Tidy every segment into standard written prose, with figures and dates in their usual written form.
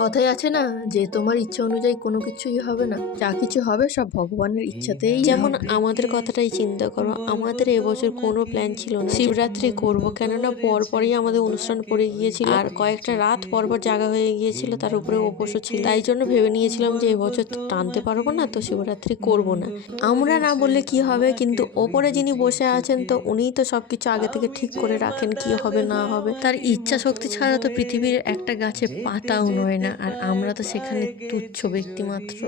কথাই আছে না যে তোমার ইচ্ছা অনুযায়ী কোনো কিছুই হবে না, যা কিছু হবে সব ভগবানের ইচ্ছাতেই যেমন হবে। আমাদের কথাটাই চিন্তা করো, আমাদের এবছর কোনো প্ল্যান ছিল না শিবরাত্রি করব, কেননা পরপরই আমাদের অনুষ্ঠান পড়ে গিয়েছিল আর কয়েকটা রাত পরপর জাগা হয়ে গিয়েছিল, তার উপরে উপোসও ছিল। তাই জন্য ভেবে নিয়েছিলাম যে এবছর তো টানতে পারবো না, তো শিবরাত্রি করব না। আমরা না বললে কি হবে, কিন্তু ওপরে যিনি বসে আছেন তো উনিই তো সবকিছু আগে থেকে ঠিক করে রাখেন কি হবে না হবে। তার ইচ্ছা শক্তি ছাড়া তো পৃথিবীর একটা গাছে পাতাও নয় না, আর আমরা তো সেখানে তুচ্ছ ব্যক্তি মাত্র।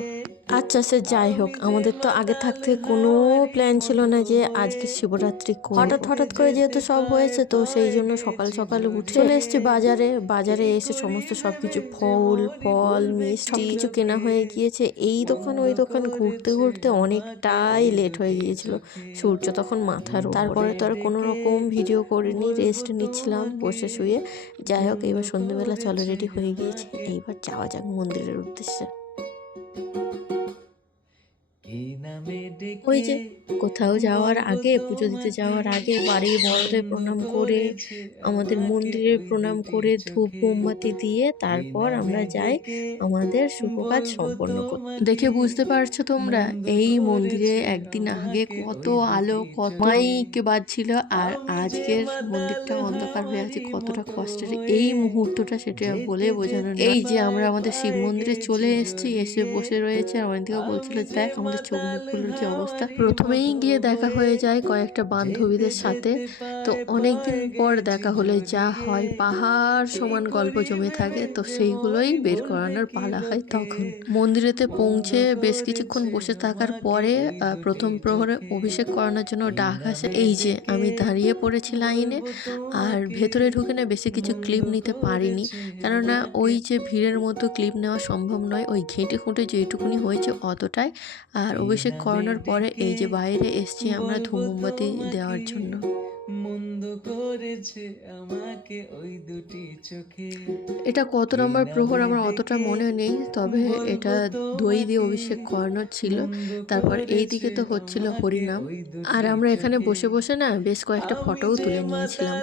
আচ্ছা সে যাই হোক, আমাদের তো আগে থাকতে কোনো প্ল্যান ছিল না যে আজকে শিবরাত্রি করব। হঠাৎ হঠাৎ করে যেহেতু সব হয়েছে, তো সেই জন্য সকাল সকাল উঠে চলে এসেছি বাজারে। বাজারে এসে সমস্ত সবকিছু ফল ফল মিষ্টি সবকিছু কেনা হয়ে গিয়েছে। এই দোকান ওই দোকান ঘুরতে ঘুরতে অনেকটাই লেট হয়ে গিয়েছিল। সূর্য তখন মাথার উপরে। তারপরে তো আর কোনো রকম ভিডিও করিনি, রেস্ট নিচ্ছিলাম বসে শুয়ে। যাই হোক, এইবার সন্ধ্যেবেলা চলো রেডি হয়ে গিয়েছে, এইবার যাওয়া যাক মন্দিরের উদ্দেশ্যে। ওই যে কোথাও যাওয়ার আগে, পুজো দিতে যাওয়ার আগে বাড়ির বড়দের প্রণাম করে, আমাদের মন্দিরের প্রণাম করে, ধূপ মোমবাতি দিয়ে তারপর আমরা যাই আমাদের শুভ কাজ সম্পন্ন করতে। দেখে বুঝতে পারছো তোমরা, এই মন্দিরে একদিন আগে কত আলো কত মাইক বাজছিল, আর আজকের মন্দিরটা অন্ধকার হয়ে আছে। কতটা কষ্টের এই মুহূর্তটা সেটা বলে বোঝানো নেই। এই যে আমরা আমাদের শিব মন্দিরে চলে এসেছি, এসে বসে রয়েছে, আর অনেক দিকে বলছিল যে দেখ আমাদের চোখ মুখগুলোর কি অবস্থা। প্রথমেই গিয়ে দেখা হয়ে যায় কয়েকটা বান্ধবীদের সাথে। তো অনেকদিন পর দেখা হলে যা হয়, পাহাড় সমান গল্প জমে থাকে, তো সেইগুলোই বের করানোর পালা হয় তখন। মন্দিরেতে পৌঁছে বেশ কিছুক্ষণ বসে থাকার পরে প্রথম প্রহরে অভিষেক করানোর জন্য ডাক আসে। এই যে আমি দাঁড়িয়ে পড়েছি লাইনে, আর ভেতরে ঢুকে না বেশি কিছু ক্লিপ নিতে পারিনি, কেননা ওই যে ভিড়ের মধ্যে ক্লিপ নেওয়া সম্ভব নয়। ওই ঘেঁটে খুঁটে যেটুকুনি হয়েছে অতটাই। আর অভিষেক করানোর পরে এই যে বাইরে এসছি আমরা ধূপ মোমবাতি দেওয়ার জন্য। মন্দ করেছে আমাকে ওই দুটি চোখে। এটা কত নম্বর প্রহর আমার অতটা মনে নেই, তবে এটা দই দিয়ে অভিষেক করানোর ছিল। তারপর এই দিকে তো হচ্ছিল হরিনাম, আর আমরা এখানে বসে বসে না বেশ কয়েকটা ফটোও তুলে নিয়েছিলাম।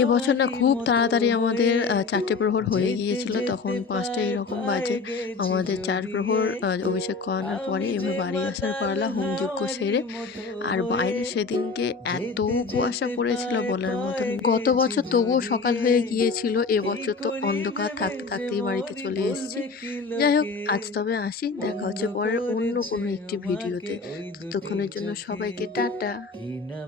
এবছর না খুব তাড়াতাড়ি আমাদের 4টে প্রহর হয়ে গিয়েছিল, তখন 5টা এরকম বাজে। আমাদের 4 প্রহর অভিষেক করানোর পরে এবার বাড়ি আসার পালা, হোমযজ্ঞ সেরে। আর বাইরে সেদিনকে এত কুয়াশা পড়েছিল বলার মতন। গত বছর তবুও সকাল হয়ে গিয়েছিল, এবছর তো অন্ধকার থাকতে থাকতেই বাড়িতে চলে এসেছি। যাই হোক, আজ তবে আসি, দেখা হচ্ছে পরের অন্য কোনো একটি ভিডিওতে। ততক্ষণের জন্য সবাইকে টাটা।